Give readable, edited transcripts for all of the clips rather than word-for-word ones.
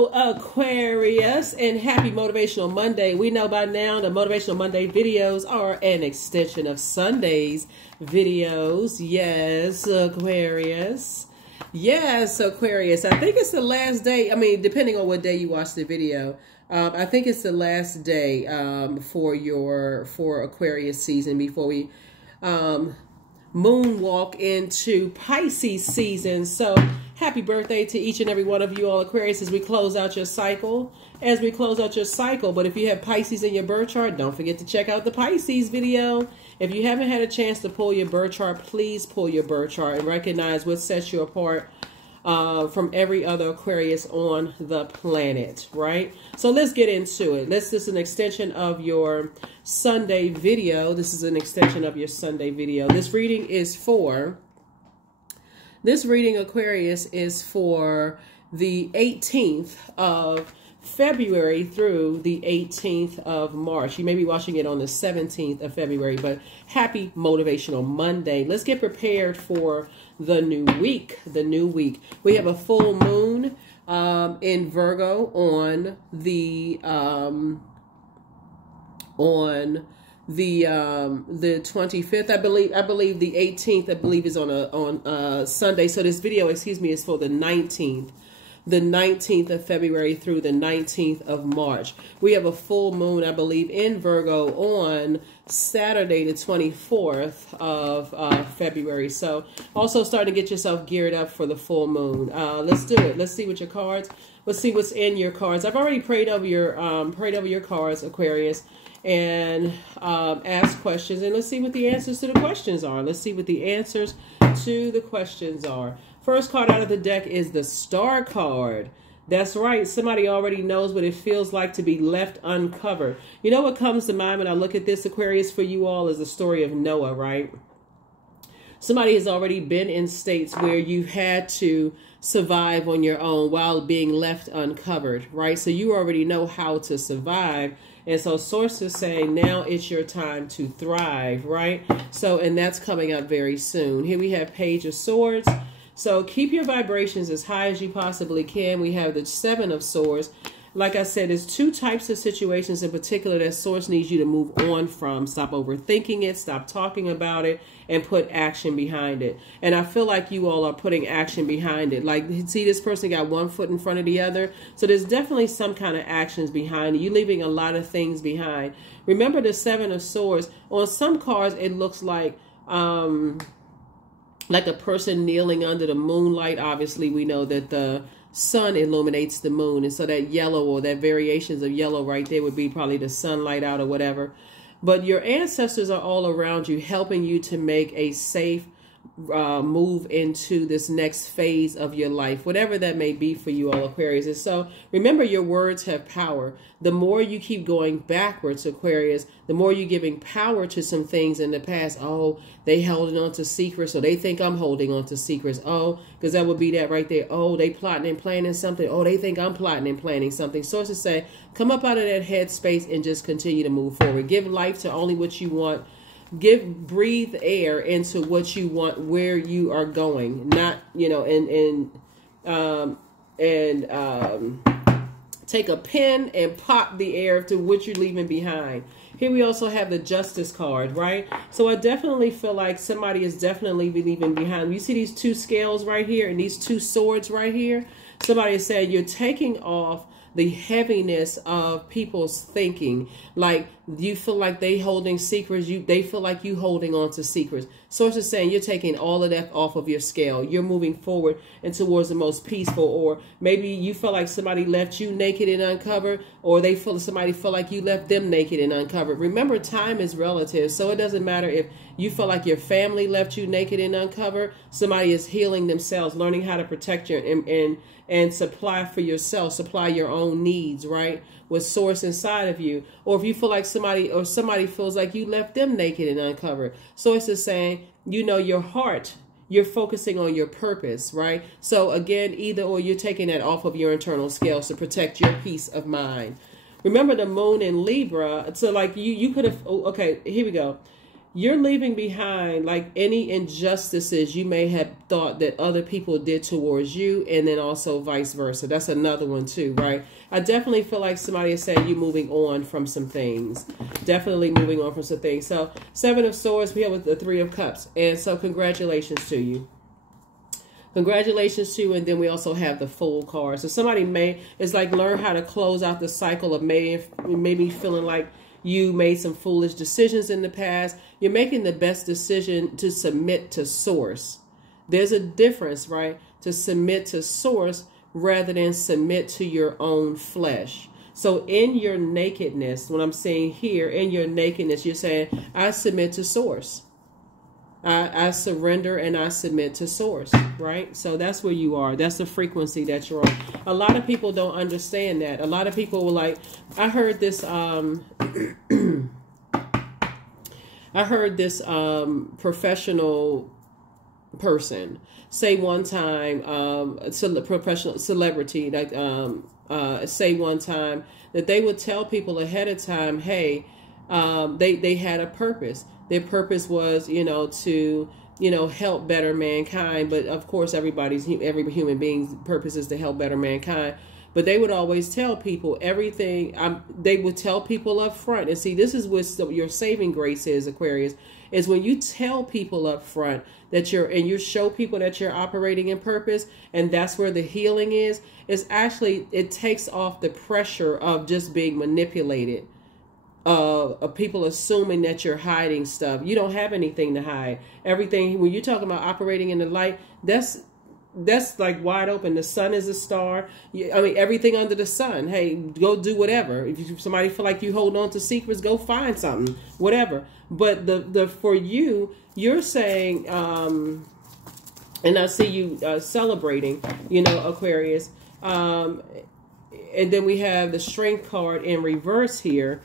Hello, Aquarius, and happy Motivational Monday. We know by now the Motivational Monday videos are an extension of Sunday's videos. Yes, Aquarius. Yes, Aquarius. I think it's the last day. I mean, depending on what day you watch the video. I think it's the last day for Aquarius season before we moonwalk into Pisces season. So happy birthday to each and every one of you all Aquarius as we close out your cycle. But if you have Pisces in your birth chart, don't forget to check out the Pisces video. If you haven't had a chance to pull your birth chart, please pull your birth chart and recognize what sets you apart from every other Aquarius on the planet, right? So let's get into it. This is an extension of your Sunday video. This reading is for, Aquarius, is for the 18th of February through the 18th of March. You may be watching it on the 17th of February, but happy Motivational Monday. Let's get prepared for the new week. We have a full moon in Virgo on the 25th, I believe the 18th, I believe, is on Sunday. So this video, is for the 19th. The 19th of February through the 19th of March. We have a full moon, I believe, in Virgo on Saturday, the 24th of February. So also starting to get yourself geared up for the full moon. Let's do it. Let's see what your cards. Let's see what's in your cards. I've already prayed over your cards, Aquarius, and asked questions. And let's see what the answers to the questions are. First card out of the deck is the Star card. That's right. Somebody already knows what it feels like to be left uncovered. You know what comes to mind when I look at this, Aquarius, for you all is the story of Noah, right? Somebody has already been in states where you've had to survive on your own while being left uncovered, right? So you already know how to survive. And so source is saying now it's your time to thrive, right? So, and that's coming up very soon. Here we have Page of Swords. So keep your vibrations as high as you possibly can. We have the Seven of Swords. Like I said, there's two types of situations in particular that Source needs you to move on from. Stop overthinking it, stop talking about it, and put action behind it. And I feel like you all are putting action behind it. Like, see, this person got one foot in front of the other. So there's definitely some kind of actions behind it. You're leaving a lot of things behind. Remember the Seven of Swords. On some cards, it looks like a person kneeling under the moonlight. Obviously, we know that the sun illuminates the moon, and so that yellow, or that variations of yellow right there, would be probably the sunlight out or whatever. But your ancestors are all around you, helping you to make a safe move into this next phase of your life, whatever that may be for you all Aquarius. And so remember, your words have power. The more you keep going backwards, Aquarius, the more you're giving power to some things in the past. Oh, they holding on to secrets, so they think I'm holding on to secrets. Oh, because that would be that right there. Oh, they plotting and planning something. Oh, they think I'm plotting and planning something. Sources say, come up out of that headspace and just continue to move forward. Give life to only what you want. Breathe air into what you want, where you are going, not, take a pen and pop the air to what you're leaving behind. Here we also have the Justice card, right? So I definitely feel like somebody is definitely leaving behind. You see these two scales right here and these two swords right here? Somebody is saying you're taking off the heaviness of people's thinking. Like, you feel like they holding secrets. They feel like you holding on to secrets. Source is saying you're taking all of that off of your scale. You're moving forward and towards the most peaceful. Or maybe you feel like somebody left you naked and uncovered, or somebody feel like you left them naked and uncovered. Remember, time is relative. So it doesn't matter if you feel like your family left you naked and uncovered. Somebody is healing themselves, learning how to protect and supply for yourself, supply your own needs, right? With source inside of you. Or if you feel like somebody feels like you left them naked and uncovered. Source is saying, your heart, you're focusing on your purpose, right? So again, either or, you're taking that off of your internal scales to protect your peace of mind. Remember the moon in Libra. So like you could have, okay, here we go. you're leaving behind like any injustices you may have thought that other people did towards you, and then also vice versa. That's another one too, right? I definitely feel like somebody is saying you're moving on from some things. Definitely moving on from some things. So 7 of Swords, we have with the 3 of Cups. And so congratulations to you. Congratulations to you. And then we also have the Fool card. So somebody it's like learn how to close out the cycle of maybe feeling like you made some foolish decisions in the past. You're making the best decision to submit to source. There's a difference, right? To submit to source rather than submit to your own flesh. So in your nakedness, what I'm saying here, in your nakedness, you're saying, I submit to source. I surrender and I submit to source, right? So that's where you are. That's the frequency that you're on. A lot of people don't understand that. A lot of people were like, I heard this, professional person say one time, professional celebrity, like, say one time that they would tell people ahead of time, hey, they had a purpose. Their purpose was, to, help better mankind. But of course, every human being's purpose is to help better mankind. But they would always tell people everything. They would tell people up front. And see, this is what your saving grace is, Aquarius, is when you tell people up front that you show people that you're operating in purpose. And that's where the healing is. It's actually, it takes off the pressure of just being manipulated. Of people assuming that you're hiding stuff. You don't have anything to hide. Everything, when you're talking about operating in the light, that's like wide open. The sun is a star. Everything under the sun. Hey, go do whatever. If somebody feel like you hold on to secrets, go find something, whatever. But for you, you're saying, and I see you celebrating, Aquarius. And then we have the Strength card in reverse here.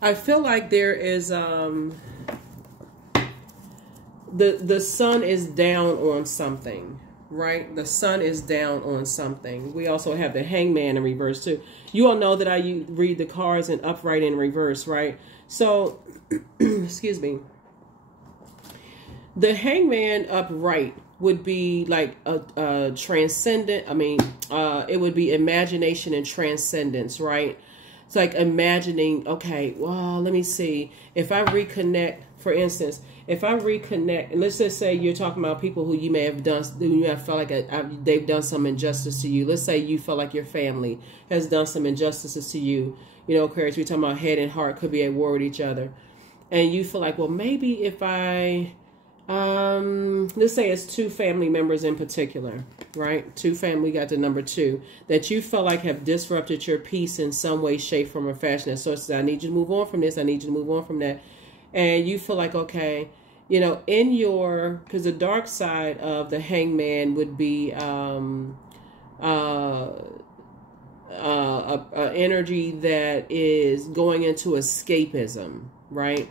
I feel like there is the sun is down on something, right? The sun is down on something. We also have the Hangman in reverse too. You all know that I read the cards in upright and reverse, right? So, excuse me. The Hangman upright would be like a transcendent. It would be imagination and transcendence, right? It's like imagining, okay, well, let me see. If I reconnect, for instance, if I reconnect, and let's just say you're talking about people who you may have done, who you have felt like they've done some injustice to you. Let's say you felt like your family has done some injustices to you. Aquarius, we're talking about head and heart could be at war with each other. And you feel like, well, maybe if I, let's say it's 2 family members in particular, right? 2 family, got the number 2, that you felt like have disrupted your peace in some way, shape, form, or fashion. And so it says, I need you to move on from this. I need you to move on from that. And you feel like, okay, because the dark side of the Hangman would be energy that is going into escapism, right?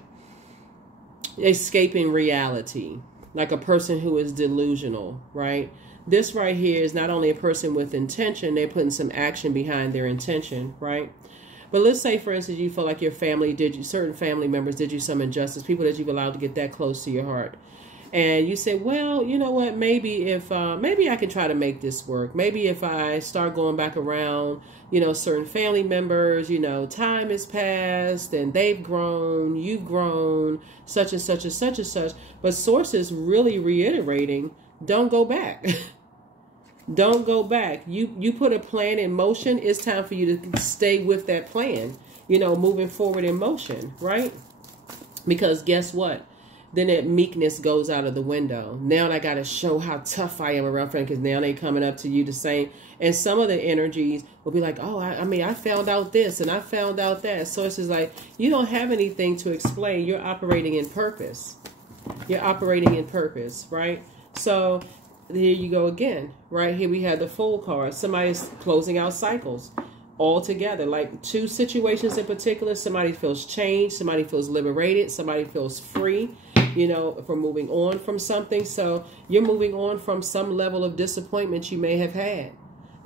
Escaping reality, like a person who is delusional, right? This right here is not only a person with intention, they're putting some action behind their intention, right? But let's say, for instance, you feel like your family certain family members did you some injustice, people that you've allowed to get that close to your heart. And you say, well, you know what, maybe I can try to make this work. Maybe if I start going back around, certain family members, time has passed and they've grown, you've grown, such and such and such and such. But Source is really reiterating, don't go back. Don't go back. You put a plan in motion. It's time for you to stay with that plan, moving forward in motion, right? Because guess what? Then that meekness goes out of the window. Now I got to show how tough I am around friends, because now they coming up to you the same. And some of the energies will be like, oh, I found out this and I found out that. So it's just like, you don't have anything to explain. You're operating in purpose. You're operating in purpose, right? So here you go again. Right here we have the Fool card. Somebody's closing out cycles all together. Like 2 situations in particular. Somebody feels changed. Somebody feels liberated. Somebody feels free, from moving on from something. So you're moving on from some level of disappointment you may have had.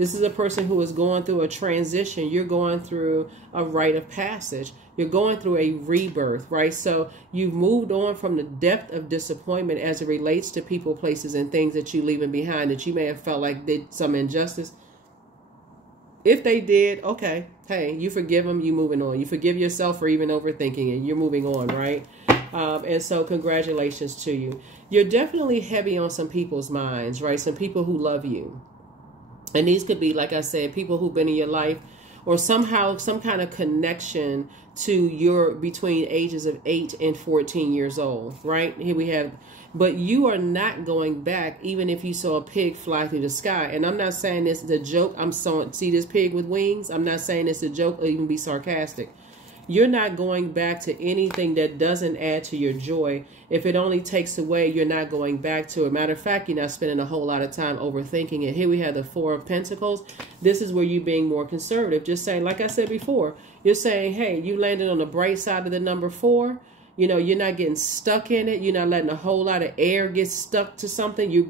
This is a person who is going through a transition. You're going through a rite of passage. You're going through a rebirth, right? So you've moved on from the depth of disappointment as it relates to people, places, and things that you're leaving behind that you may have felt like did some injustice. If they did, okay, hey, you forgive them, you moving on. You forgive yourself for even overthinking it. You're moving on, right? And so congratulations to you. You're definitely heavy on some people's minds, right? Some people who love you. And these could be, like I said, people who've been in your life or somehow some kind of connection to your between ages of 8 and 14 years old, right? Here we have, but you are not going back even if you saw a pig fly through the sky. And I'm not saying this is a joke. See this pig with wings? I'm not saying it's a joke or even be sarcastic. You're not going back to anything that doesn't add to your joy. If it only takes away, you're not going back to it. Matter of fact, you're not spending a whole lot of time overthinking it. Here we have the Four of Pentacles. This is where you're being more conservative. Just saying, like I said before, you're saying, hey, you landed on the bright side of the number 4. You know, you're not getting stuck in it. You're not letting a whole lot of air get stuck to something. You're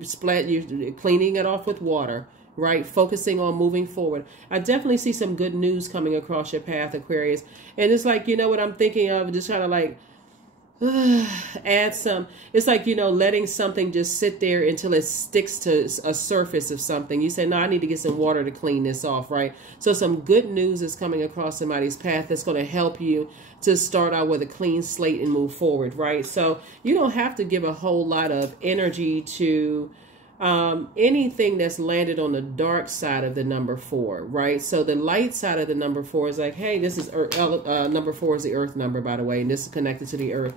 cleaning it off with water. Right? Focusing on moving forward. I definitely see some good news coming across your path, Aquarius. And it's like, you know what I'm thinking of? Just kind of like, add some. It's like, you know, letting something just sit there until it sticks to a surface of something. You say, no, I need to get some water to clean this off, right? So some good news is coming across somebody's path that's going to help you to start out with a clean slate and move forward, right? So you don't have to give a whole lot of energy to anything that's landed on the dark side of the number 4, right? So the light side of the number 4 is like, hey, this is number 4 is the earth number, by the way, and this is connected to the earth.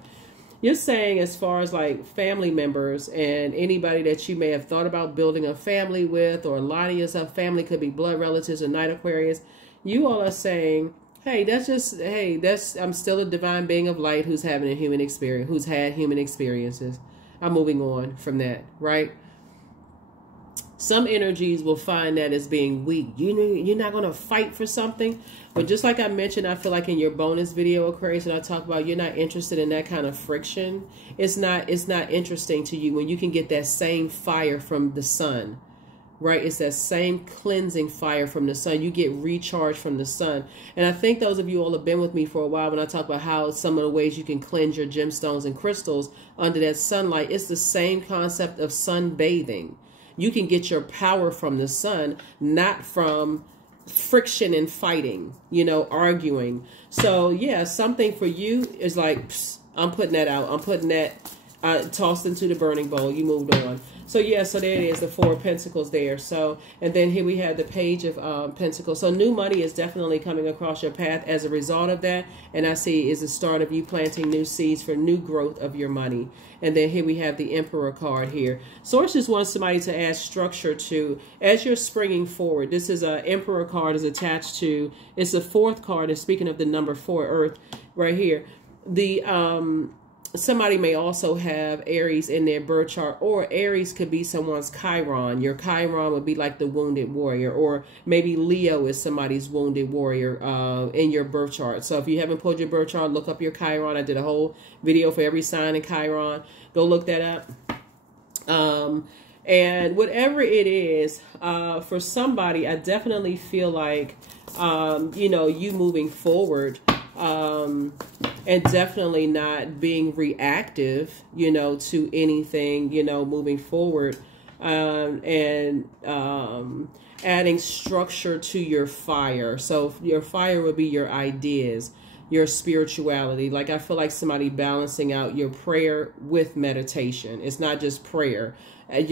You're saying as far as like family members and anybody that you may have thought about building a family with, or a lot of your family could be blood relatives or night Aquarius, you all are saying, hey, I'm still a divine being of light who's having a human experience, who's had human experiences. I'm moving on from that, right? Some energies will find that as being weak. You're not going to fight for something. But just like I mentioned, I feel like in your bonus video, Aquarius, that I talk about, you're not interested in that kind of friction. It's not interesting to you when you can get that same fire from the sun, right? It's that same cleansing fire from the sun. You get recharged from the sun. And I think those of you all have been with me for a while when I talk about how some of the ways you can cleanse your gemstones and crystals under that sunlight. It's the same concept of sunbathing. You can get your power from the sun, not from friction and fighting, you know, arguing. So, yeah, something for you is like, psst, I'm putting that out. I'm putting that tossed into the burning bowl. You moved on. So, yeah, so there it is, the Four of Pentacles there. So, and then here we have the Page of Pentacles. So new money is definitely coming across your path as a result of that. And I see is the start of you planting new seeds for new growth of your money. And then here we have the Emperor card here. Source just wants somebody to add structure to, as you're springing forward. This is a Emperor card is attached to, it's the 4th card. And speaking of the number 4, Earth, right here. The, somebody may also have Aries in their birth chart, or Aries could be someone's Chiron. Your Chiron would be like the wounded warrior, or maybe Leo is somebody's wounded warrior in your birth chart. So if you haven't pulled your birth chart, look up your Chiron. I did a whole video for every sign in Chiron. Go look that up. And whatever it is, for somebody, I definitely feel like, you know, you moving forward, and definitely not being reactive, you know, to anything, you know, moving forward, and adding structure to your fire. So your fire would be your ideas, your spirituality. Like I feel like somebody balancing out your prayer with meditation. It's not just prayer.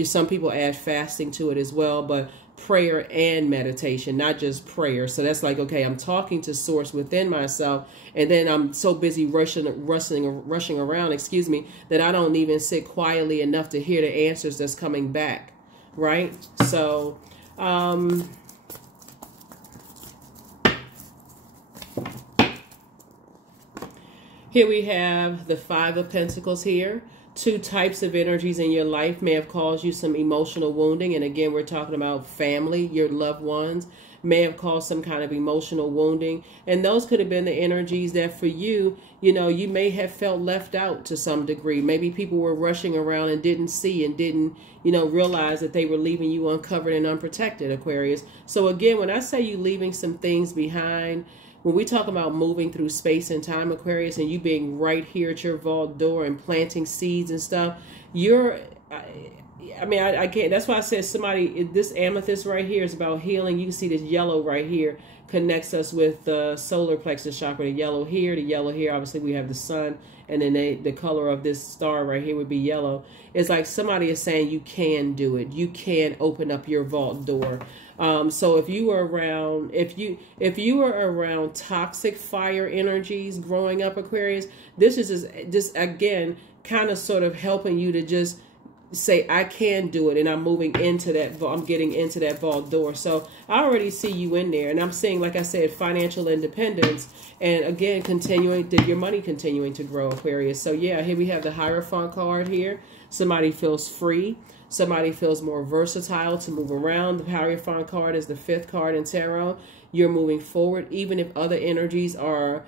Some people add fasting to it as well, but prayer and meditation, not just prayer. So that's like, okay, I'm talking to source within myself, and then I'm so busy rushing around, excuse me, that I don't even sit quietly enough to hear the answers that's coming back, right? So, here we have the 5 of Pentacles here. 2 types of energies in your life may have caused you some emotional wounding. And again, we're talking about family, your loved ones. may have caused some kind of emotional wounding. And those could have been the energies that for you, you know, you may have felt left out to some degree. Maybe people were rushing around and didn't see and didn't, you know, realize that they were leaving you uncovered and unprotected, Aquarius. So again, when I say you leaving some things behind, when we talk about moving through space and time, Aquarius, and you being right here at your vault door and planting seeds and stuff, you're, I mean, I can't, that's why I said somebody, this amethyst right here is about healing. You can see this yellow right here connects us with the solar plexus chakra, the yellow here, obviously we have the sun, and then the color of this star right here would be yellow. It's like somebody is saying you can do it. You can open up your vault door. So if you were around, if you were around toxic fire energies growing up, Aquarius, this is just again, kind of sort of helping you to just say, I can do it. And I'm moving into that, I'm getting into that vault door. So I already see you in there. And I'm seeing, like I said, financial independence. And again, your money continuing to grow, Aquarius. So yeah, here we have the Hierophant card here. Somebody feels free. Somebody feels more versatile to move around. The Hierophant card is the 5th card in tarot. You're moving forward, even if other energies are,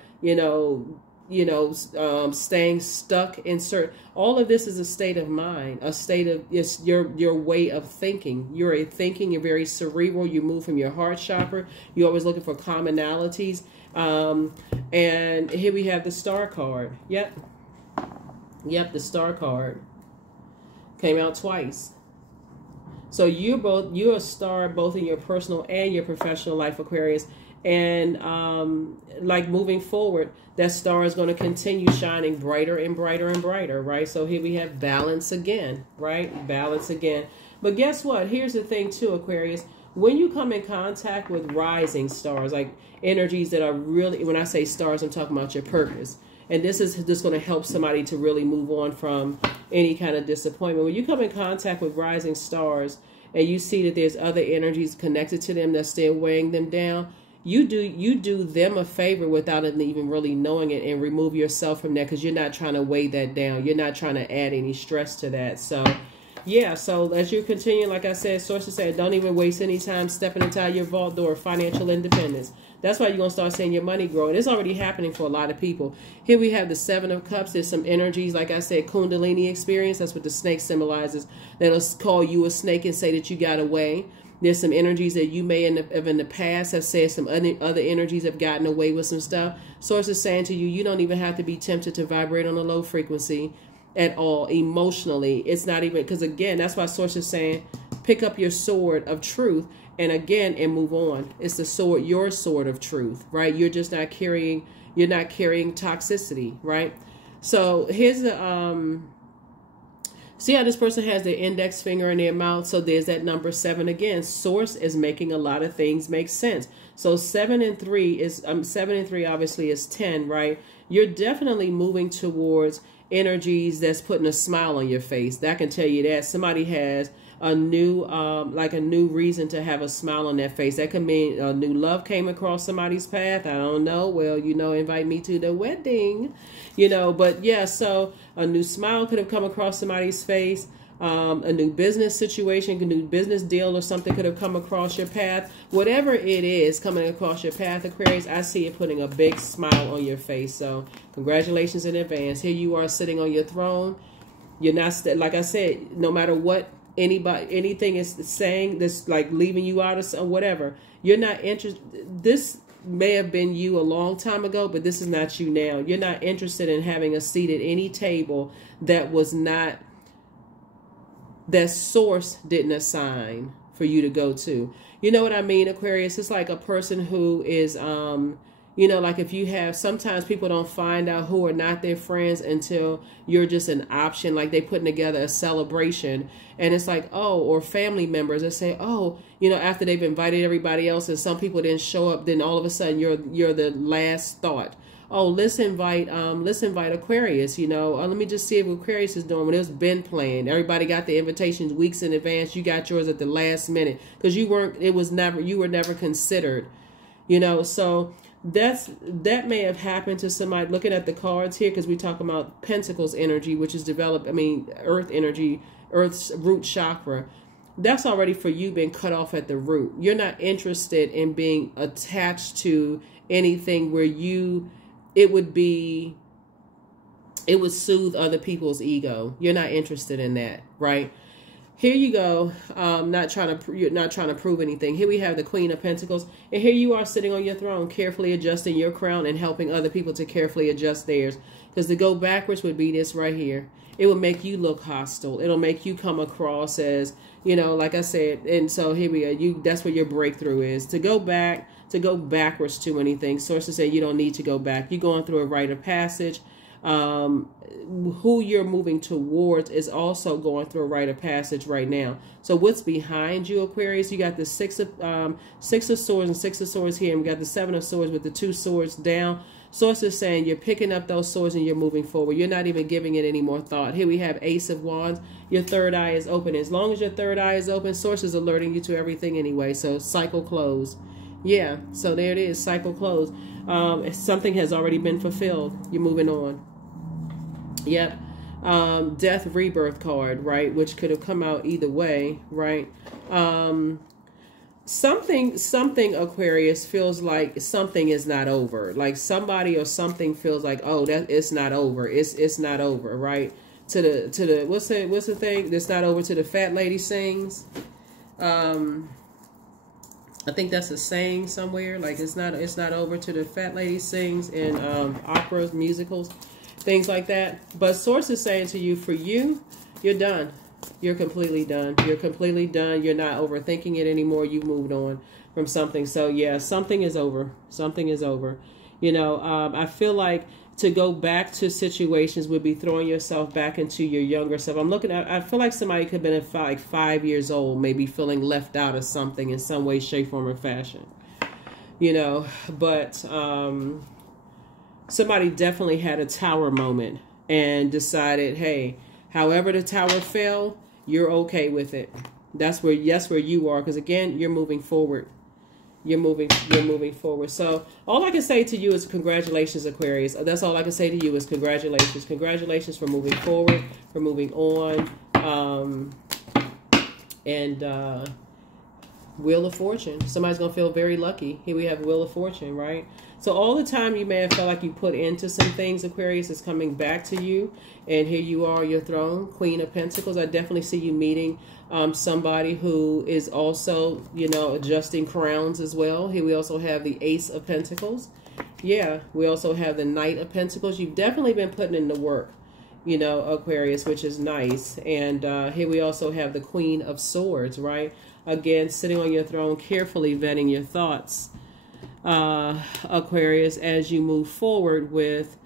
staying stuck in certain. All of this is a state of mind, a state of, it's your way of thinking. You're very cerebral. You move from your heart chakra. You're always looking for commonalities. And here we have the Star card. Yep, the Star card came out twice. So you're a star both in your personal and your professional life, Aquarius. And like moving forward, that star is going to continue shining brighter and brighter and brighter, right? So here we have balance again, right? Balance again. But guess what? Here's the thing too, Aquarius. When you come in contact with rising stars, like energies that are really, when I say stars, I'm talking about your purpose. And this is just going to help somebody to really move on from any kind of disappointment. When you come in contact with rising stars and you see that there's other energies connected to them that's still weighing them down, you do them a favor without them even really knowing it, and remove yourself from that, because you're not trying to weigh that down. You're not trying to add any stress to that. So yeah, so as you continue, like I said, sources say, don't even waste any time stepping inside your vault door, financial independence. That's why you're going to start seeing your money growing. It's already happening for a lot of people. Here we have the 7 of Cups. There's some energies, like I said, Kundalini experience. That's what the snake symbolizes. That'll call you a snake and say that you got away. There's some energies that you may in the past have said some other energies have gotten away with some stuff. Sources saying to you, you don't even have to be tempted to vibrate on a low frequency at all emotionally. It's not even, because again, that's why sources saying pick up your sword of truth and move on. It's the sword, your sword of truth, right? You're just not carrying, toxicity, right? So here's the see how this person has their index finger in their mouth. So there's that number 7 again. Source is making a lot of things make sense. So 7 and 3 is 7 and 3 obviously is 10, right? You're definitely moving towards energies that's putting a smile on your face. That can tell you that somebody has a new reason to have a smile on their face. That could mean a new love came across somebody's path. I don't know. Well, invite me to the wedding, but yeah, so a new smile could have come across somebody's face. A new business situation, a new business deal or something could have come across your path. Whatever it is coming across your path, Aquarius, I see it putting a big smile on your face. So congratulations in advance. Here you are sitting on your throne. You're not, like I said, no matter what anything is saying that's like leaving you out or whatever, you're not interested. This may have been you a long time ago, but this is not you now. You're not interested in having a seat at any table that was not, that source didn't assign for you to go to. You know what I mean, Aquarius? It's like a person who is, like if you have, sometimes people don't find out who are not their friends until you're just an option. Like they putting together a celebration and it's like, oh, or family members that say, oh, after they've invited everybody else and some people didn't show up, then all of a sudden you're the last thought. Oh, let's invite Aquarius, let me just see if Aquarius is doing. When it was been planned, everybody got the invitations weeks in advance. You got yours at the last minute because you were never considered, so that may have happened to somebody. Looking at the cards here, because we talk about Pentacles energy, which is developed, Earth energy, Earth's root chakra. that's already for you been cut off at the root. You're not interested in being attached to anything where it would soothe other people's ego. You're not interested in that, right? Here you go. You're not trying to prove anything. Here we have the Queen of Pentacles, and here you are sitting on your throne, carefully adjusting your crown and helping other people to carefully adjust theirs. Because to go backwards would be this right here. It will make you look hostile. It'll make you come across as, you know, like I said. And so here we are. That's where your breakthrough is. To go backwards to anything. Sources say you don't need to go back. You're going through a rite of passage. Who you're moving towards is also going through a rite of passage right now. So what's behind you, Aquarius? You got the Six of Swords and Six of Swords here, and we got the Seven of Swords with the 2 swords down. Sources saying you're picking up those swords and you're moving forward. You're not even giving it any more thought. Here we have Ace of Wands. Your third eye is open. As long as your third eye is open, sources alerting you to everything anyway. So cycle close. Yeah, so there it is, cycle close. Something has already been fulfilled. You're moving on. Yep. Death rebirth card, right? Which could have come out either way, right? Something Aquarius feels like something is not over. Like somebody or something feels like, oh, that it's not over. It's not over, right? To the what's the thing? It's not over till the fat lady sings. I think that's a saying somewhere. Like it's not over till the fat lady sings in operas, musicals, things like that. But source is saying to you, for you, you're done. You're completely done. You're completely done. You're not overthinking it anymore. You moved on from something. So yeah, something is over. Something is over. You know, I feel like to go back to situations would be throwing yourself back into your younger self. I'm looking at, I feel like somebody could have been like 5 years old, maybe feeling left out of something in some way, shape, form, or fashion. You know, but somebody definitely had a tower moment and decided, hey, however the tower fell, you're okay with it. That's where you are, because again, you're moving forward. You're moving forward. So all I can say to you is congratulations, Aquarius. That's all I can say to you is congratulations. Congratulations for moving forward, for moving on. Wheel of Fortune. Somebody's going to feel very lucky. Here we have Wheel of Fortune, right? So all the time you may have felt like you put into some things, Aquarius, is coming back to you. And here you are, your throne, Queen of Pentacles. I definitely see you meeting somebody who is also, you know, adjusting crowns as well. Here we also have the Ace of Pentacles. Yeah, we also have the Knight of Pentacles. You've definitely been putting in the work, you know, Aquarius, which is nice. And here we also have the Queen of Swords, right? Again, sitting on your throne, carefully vetting your thoughts, Aquarius, as you move forward with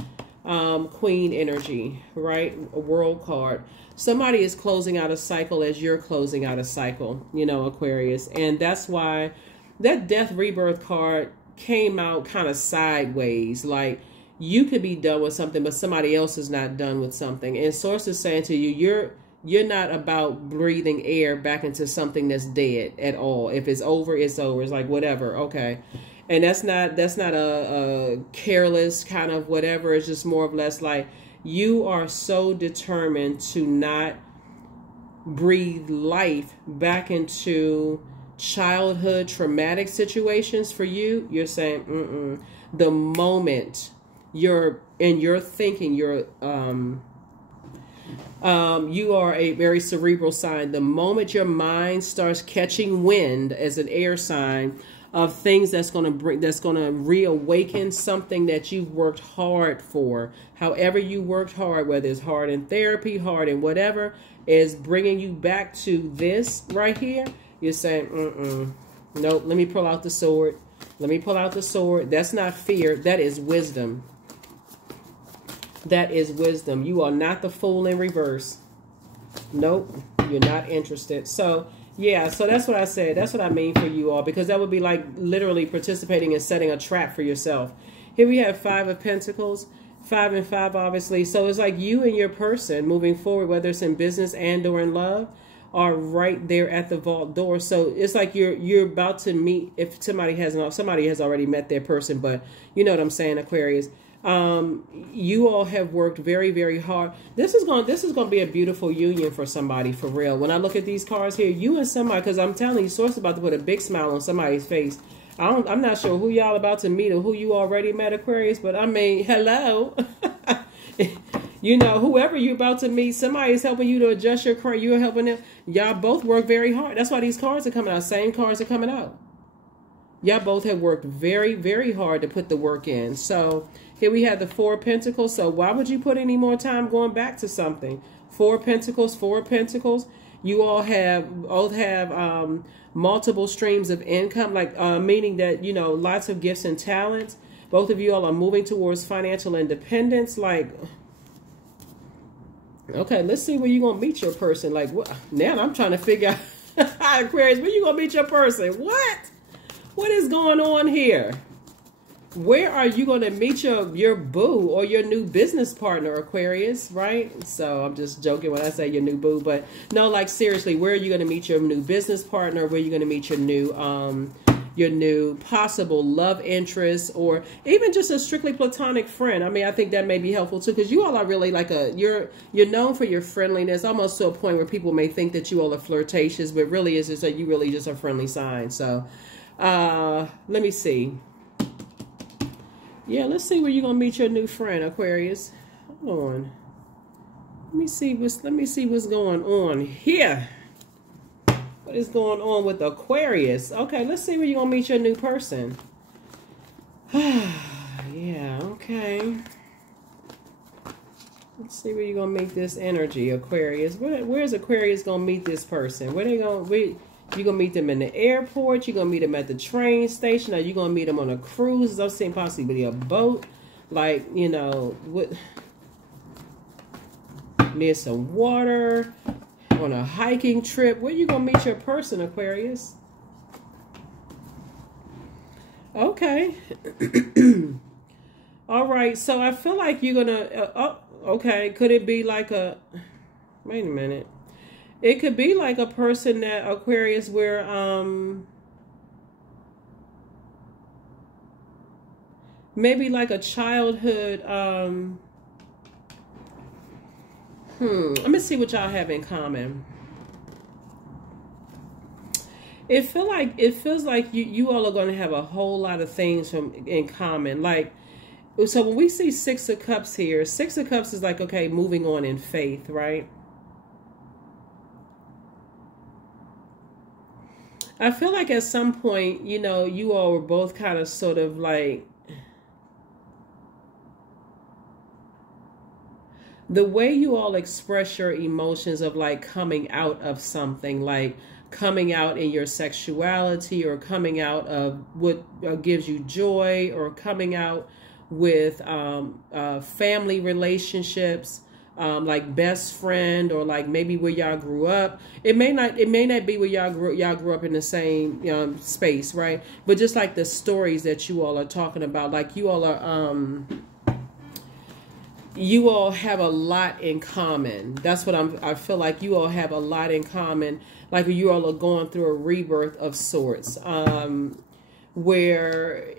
Queen energy, right? A World card. Somebody is closing out a cycle as you're closing out a cycle, you know, Aquarius. And that's why that Death Rebirth card came out kind of sideways. Like you could be done with something, but somebody else is not done with something. And Source is saying to you, you're not about breathing air back into something that's dead at all. If it's over, it's over. It's like whatever, okay. And that's not a careless kind of whatever. It's just more or less like you are so determined to not breathe life back into childhood traumatic situations for you. You're saying, the moment you're in your thinking, you are a very cerebral sign. The moment your mind starts catching wind as an air sign of things that's going to reawaken something that you worked hard for. However you worked hard, whether it's hard in therapy, hard in whatever, is bringing you back to this right here. You're saying, nope, let me pull out the sword. Let me pull out the sword. That's not fear. That is wisdom. That is wisdom. You are not the fool in reverse. Nope, you're not interested. So yeah, so that's what I said. That's what I mean for you all, because that would be like literally participating in setting a trap for yourself. Here we have 5 of Pentacles, 5 and 5, obviously. So it's like you and your person moving forward, whether it's in business and or in love, are right there at the vault door. So it's like you're about to meet, if somebody has already met their person, but you know what I'm saying, Aquarius. You all have worked very, very hard. This is going to be a beautiful union for somebody, for real. When I look at these cards here, you and somebody, because I'm telling you, Source is about to put a big smile on somebody's face. I'm not sure who y'all about to meet or who you already met, Aquarius, but I mean, hello. You know, whoever you're about to meet, somebody is helping you to adjust your career. You're helping them. Y'all both work very hard. That's why these cards are coming out. Same cards are coming out. Y'all both have worked very, very hard to put the work in. So here we have the Four of Pentacles. So why would you put any more time going back to something? Four of Pentacles, Four of Pentacles. You all both have multiple streams of income, like meaning that, you know, lots of gifts and talents. Both of you all are moving towards financial independence. Like, okay, let's see where you're going to meet your person. Like, what? Now I'm trying to figure out, Aquarius, where you going to meet your person? What? What is going on here? Where are you going to meet your boo or your new business partner, Aquarius, right? So I'm just joking when I say your new boo, but no, like seriously, where are you going to meet your new business partner? Where are you going to meet your new possible love interest, or even just a strictly platonic friend? I mean, I think that may be helpful too, because you all are really like you're known for your friendliness, almost to a point where people may think that you all are flirtatious, but really is just that you really just a friendly sign. So let me see. Yeah, let's see where you're gonna meet your new friend, Aquarius. Hold on. Let me see what's going on here. What is going on with Aquarius? Okay, let's see where you're gonna meet your new person. Yeah, okay. Let's see where you're gonna meet this energy, Aquarius. Where's Aquarius gonna meet this person? You gonna meet them in the airport? You gonna meet them at the train station? Are you gonna meet them on a cruise? I'm seeing possibly a boat, like, you know, near some water, on a hiking trip. Where you gonna meet your person, Aquarius? Okay. All right. So I feel like you're gonna. Okay. Could it be like a? Wait a minute. It could be like a person that, Aquarius, where maybe like a childhood let me see what y'all have in common. It feels like you all are going to have a whole lot of things in common. Like, so when we see Six of Cups here, Six of Cups is like, okay, moving on in faith, right? I feel like at some point, you know, you all were both kind of sort of like, the way you all express your emotions of like coming out of something, like coming out in your sexuality, or coming out of what gives you joy, or coming out with family relationships, like best friend, or like maybe where y'all grew up. It may not be where y'all grew up in the same space, right? But just like the stories that you all are talking about, like you all are you all have a lot in common. That's what I feel like you all have a lot in common. Like you all are going through a rebirth of sorts. Where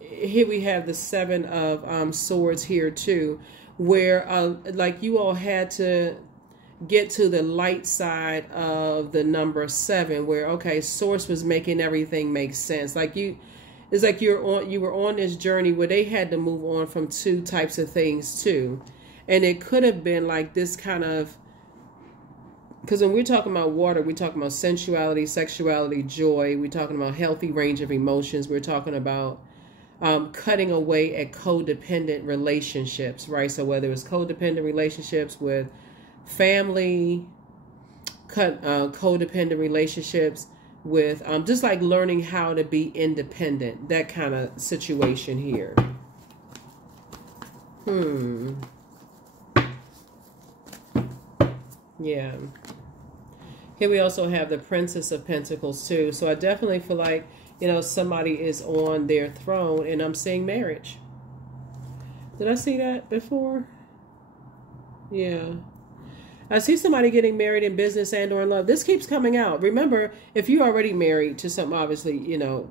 here we have the Seven of Swords here too, where like you all had to get to the light side of the number 7, where, okay, Source was making everything make sense. Like it's like you were on this journey where they had to move on from 2 types of things too. And it could have been like this kind of, because when we're talking about water, we're talking about sensuality, sexuality, joy. We're talking about healthy range of emotions. We're talking about cutting away at codependent relationships, right? So whether it's codependent relationships with family, codependent relationships with just like learning how to be independent, that kind of situation here. Yeah. Here we also have the Princess of Pentacles too. So I definitely feel like, you know, somebody is on their throne, and I'm seeing marriage. Did I see that before? Yeah. I see somebody getting married in business and or in love. This keeps coming out. Remember, if you're already married to something, obviously, you know,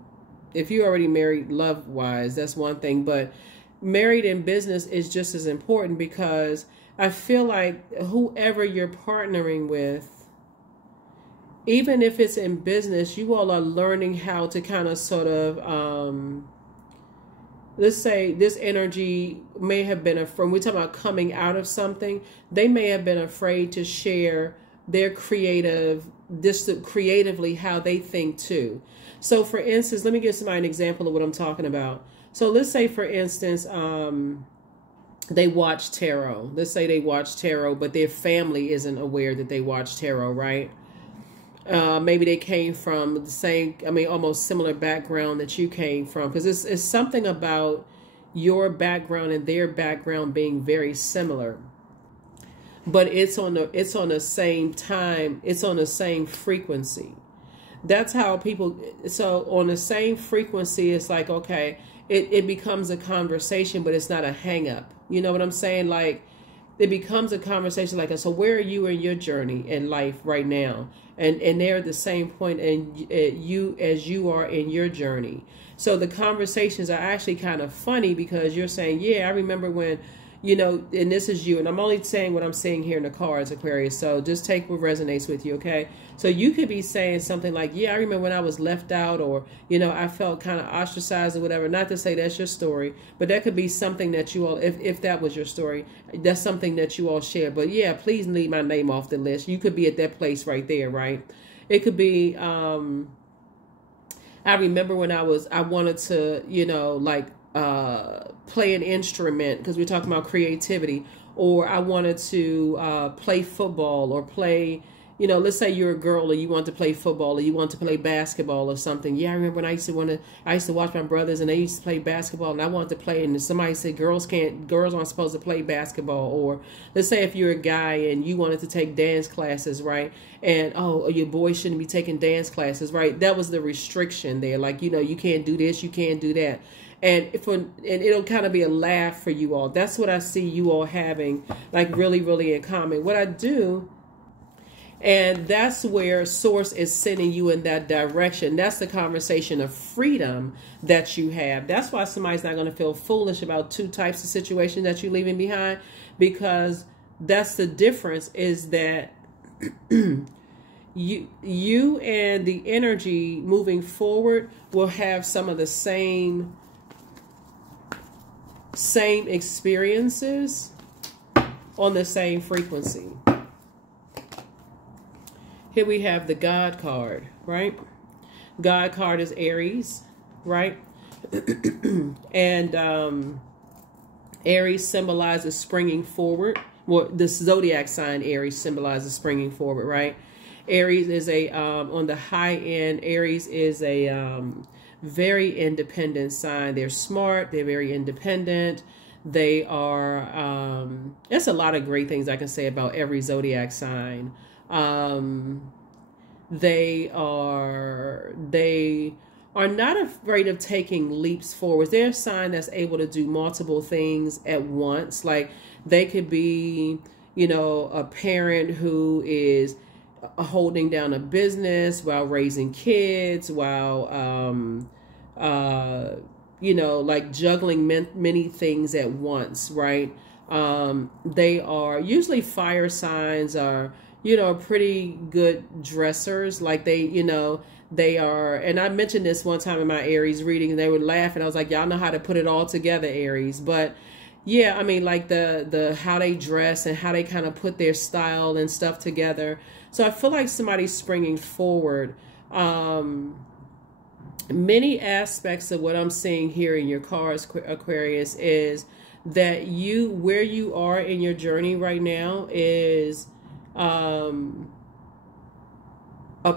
if you're already married love-wise, that's one thing. But married in business is just as important, because I feel like whoever you're partnering with, even if it's in business, you all are learning how to kind of sort of, let's say this energy may have been we're talking about coming out of something. They may have been afraid to share their creatively how they think too. So for instance, let me give somebody an example of what I'm talking about. So let's say, for instance, they watch tarot. Let's say they watch tarot, but their family isn't aware that they watch tarot, right? Maybe they came from the same, almost similar background that you came from, because it's something about your background and their background being very similar. But it's on the same time, it's on the same frequency. That's how people, so on the same frequency, it's like, okay, it becomes a conversation, but it's not a hang up. You know what I'm saying? Like, it becomes a conversation like, so where are you in your journey in life right now? And they're at the same point as you are in your journey. So the conversations are actually kind of funny, because you're saying, yeah, I remember when, you know, and this is you, and I'm only saying what I'm seeing here in the cards, Aquarius, so just take what resonates with you, okay? So you could be saying something like, yeah, I remember when I was left out, or, you know, I felt kind of ostracized or whatever. Not to say that's your story, but that could be something that you all, if that was your story, that's something that you all share. But yeah, please leave my name off the list. You could be at that place right there, right? It could be, I remember when I wanted to, you know, like, play an instrument, because we're talking about creativity, or I wanted to play football, or play, you know, let's say you're a girl and you want to play football, or you want to play basketball or something. Yeah, I remember when I used to watch my brothers and they used to play basketball, and I wanted to play, and somebody said girls aren't supposed to play basketball. Or let's say if you're a guy and you wanted to take dance classes, right? And oh, your boy shouldn't be taking dance classes, right? That was the restriction there. Like, you know, you can't do this, you can't do that. And it'll kind of be a laugh for you all. That's what I see you all having, like, really, really in common. What I do, and that's where Source is sending you in that direction. That's the conversation of freedom that you have. That's why somebody's not going to feel foolish about two types of situations that you're leaving behind, because that's the difference, is that you and the energy moving forward will have some of the same experiences on the same frequency. Here we have the God card, right? God card is Aries, right? And Aries symbolizes springing forward. Well, the Zodiac sign Aries symbolizes springing forward, right? Aries is on the high end, Aries is a very independent sign. They're smart. They're very independent. They are, there's a lot of great things I can say about every Zodiac sign. They are not afraid of taking leaps forward. They're a sign that's able to do multiple things at once. Like, they could be, you know, a parent who is holding down a business while raising kids, while, you know, like juggling many things at once, right? They are usually, fire signs are, you know, pretty good dressers. Like, they, you know, they are, and I mentioned this one time in my Aries reading, and they would laugh, and I was like, y'all know how to put it all together, Aries. But yeah, I mean, like the how they dress and how they kind of put their style and stuff together. So I feel like somebody's springing forward. Many aspects of what I'm seeing here in your cards, Aquarius, is that where you are in your journey right now is a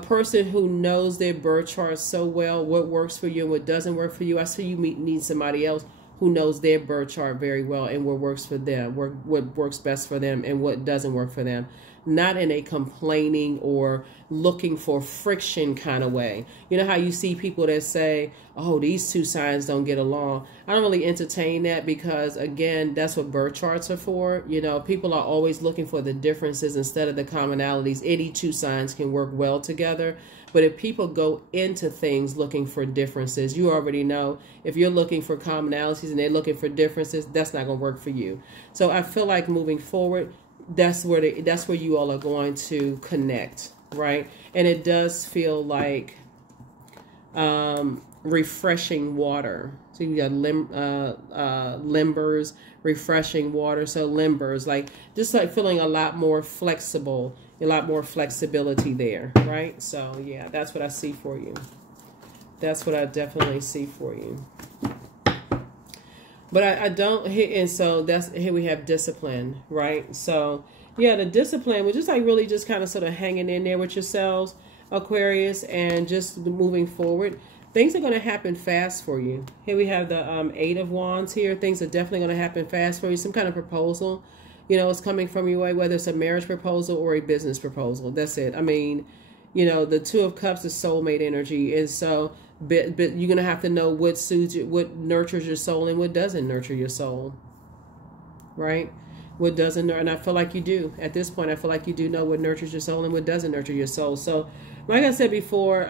person who knows their birth chart so well, what works for you and what doesn't work for you. I see you need somebody else who knows their birth chart very well and what works for them, what works best for them and what doesn't work for them. Not in a complaining or looking for friction kind of way. You know how you see people that say, oh, these two signs don't get along. I don't really entertain that, because again, that's what birth charts are for. You know, people are always looking for the differences instead of the commonalities. Any two signs can work well together, But if people go into things looking for differences, you already know if you're looking for commonalities and they're looking for differences, that's not going to work for you. So I feel like moving forward, that's where you all are going to connect, right? And it does feel like refreshing water. So you got limbers, refreshing water. So limbers, like just like feeling a lot more flexible, a lot more flexibility there, right? So yeah, that's what I see for you. That's what I definitely see for you. But I don't hit, and so that's here we have discipline, right? So yeah, the discipline was just like really just kind of sort of hanging in there with yourselves, Aquarius, and just moving forward. Things are going to happen fast for you. Here we have the 8 of Wands here. Things are definitely going to happen fast for you. Some kind of proposal, you know, is coming from your way, whether it's a marriage proposal or a business proposal. That's it. I mean, you know, the 2 of Cups is soulmate energy. And so, but you're going to have to know what suits you, what nurtures your soul and what doesn't nurture your soul, right? What doesn't, and I feel like you do. At this point, I feel like you do know what nurtures your soul and what doesn't nurture your soul. So, like I said before,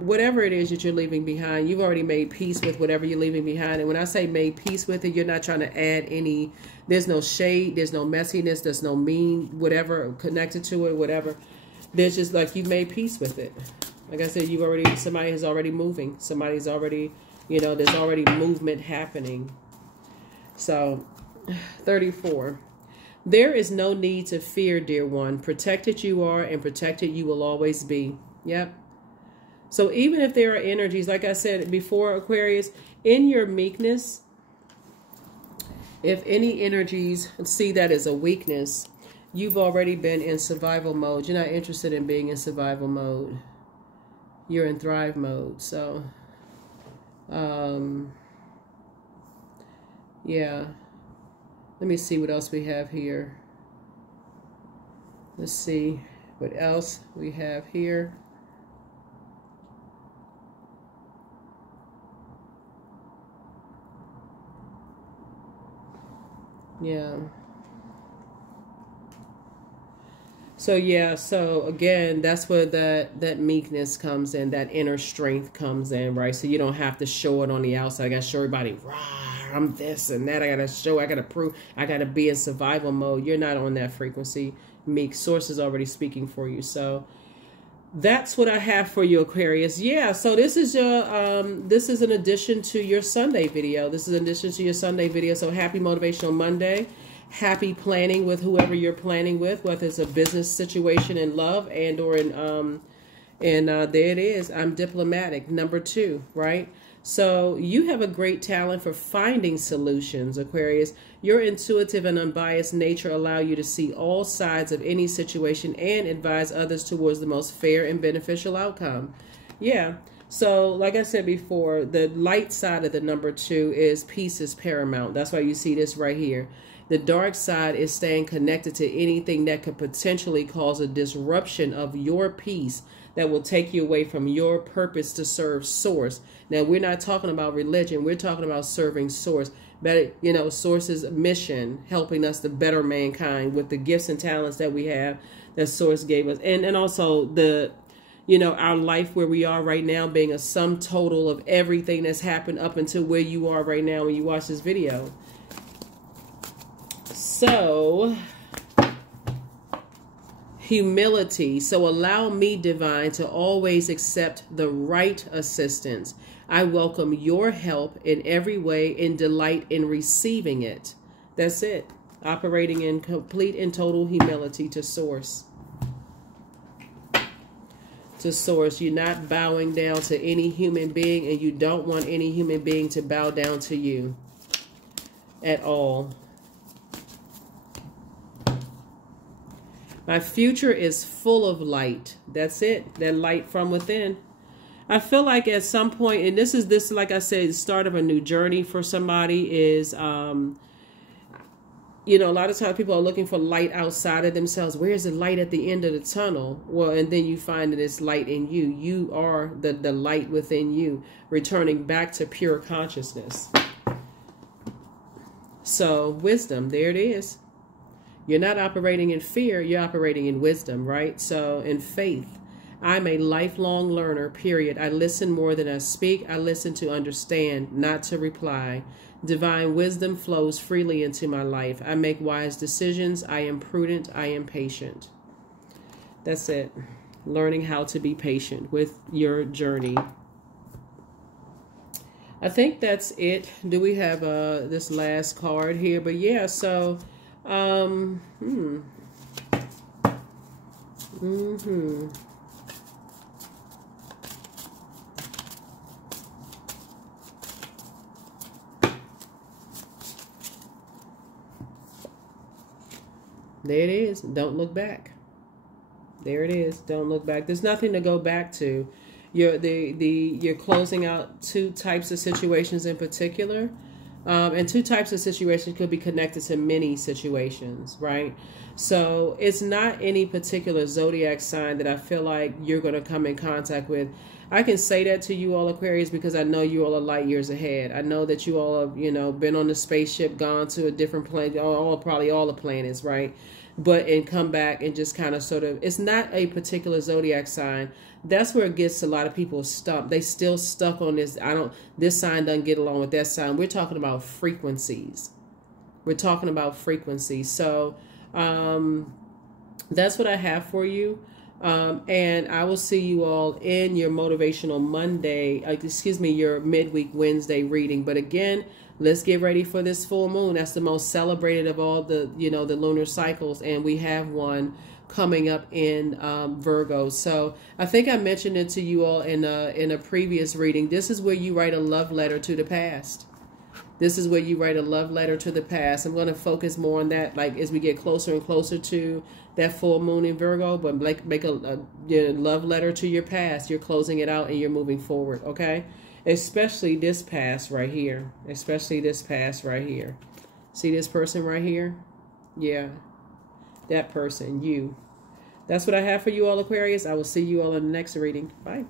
whatever it is that you're leaving behind, you've already made peace with whatever you're leaving behind. And when I say made peace with it, you're not trying to add any, there's no shade, there's no messiness, there's no mean, whatever connected to it, whatever. There's just like you've made peace with it. Like I said, somebody is already moving. Somebody's already, you know, there's already movement happening. So, 34. There is no need to fear, dear one. Protected you are and protected you will always be. Yep. So even if there are energies, like I said before, Aquarius, in your meekness, if any energies see that as a weakness, you've already been in survival mode. You're not interested in being in survival mode. You're in thrive mode. So, yeah. Let me see what else we have here. Let's see what else we have here. Yeah. So yeah, so again, that's where that meekness comes in, that inner strength comes in, right? So you don't have to show it on the outside. I gotta show everybody, rah, I'm this and that. I gotta show, I gotta prove, I gotta be in survival mode. You're not on that frequency. Meek. Source is already speaking for you. So that's what I have for you, Aquarius. Yeah, so this is your this is an addition to your Sunday video. This is an addition to your Sunday video. So happy Motivational Monday. Happy planning with whoever you're planning with, whether it's a business situation in love and or in there it is. I'm diplomatic. Number 2, right? So you have a great talent for finding solutions, Aquarius. Your intuitive and unbiased nature allow you to see all sides of any situation and advise others towards the most fair and beneficial outcome. Yeah. So like I said before, the light side of the number 2 is peace is paramount. That's why you see this right here. The dark side is staying connected to anything that could potentially cause a disruption of your peace that will take you away from your purpose to serve source. Now, we're not talking about religion. We're talking about serving source. But, you know, source's mission, helping us to better mankind with the gifts and talents that we have that source gave us. And also the, you know, our life where we are right now being a sum total of everything that's happened up until where you are right now when you watch this video. So, humility. So allow me, divine, to always accept the right assistance. I welcome your help in every way and delight in receiving it. That's it. Operating in complete and total humility to source. To source. You're not bowing down to any human being, and you don't want any human being to bow down to you at all. My future is full of light. That's it. That light from within. I feel like at some point, and this, like I said, the start of a new journey for somebody is, you know, a lot of times people are looking for light outside of themselves. Where's the light at the end of the tunnel? Well, and then you find that it's light in you. You are the light within you, returning back to pure consciousness. So wisdom, there it is. You're not operating in fear, you're operating in wisdom, right? So in faith. I'm a lifelong learner, period. I listen more than I speak. I listen to understand, not to reply. Divine wisdom flows freely into my life. I make wise decisions. I am prudent. I am patient. That's it. Learning how to be patient with your journey. I think that's it. Do we have this last card here? But yeah, so there it is. Don't look back. There it is. Don't look back. There's nothing to go back to. You're closing out two types of situations in particular. And two types of situations could be connected to many situations, right? So it's not any particular zodiac sign that I feel like you're going to come in contact with. I can say that to you all, Aquarius, because I know you all are light years ahead. I know that you all have, you know, been on the spaceship, gone to a different planet, probably all the planets, right? And come back and just kind of sort of, it's not a particular zodiac sign. That's where it gets a lot of people stumped. They still stuck on this. This sign doesn't get along with that sign. We're talking about frequencies. We're talking about frequencies. So that's what I have for you. And I will see you all in your motivational Monday, your midweek Wednesday reading. But again, let's get ready for this full moon. That's the most celebrated of all the, the lunar cycles. And we have one coming up in Virgo. So I think I mentioned it to you all in a previous reading. This is where you write a love letter to the past. This is where you write a love letter to the past. I'm going to focus more on that, like as we get closer and closer to that full moon in Virgo. But like make a love letter to your past. You're closing it out and you're moving forward. Okay, especially this past right here. Especially this past right here. See this person right here? Yeah. That person, you. That's what I have for you all, Aquarius. I will see you all in the next reading. Bye.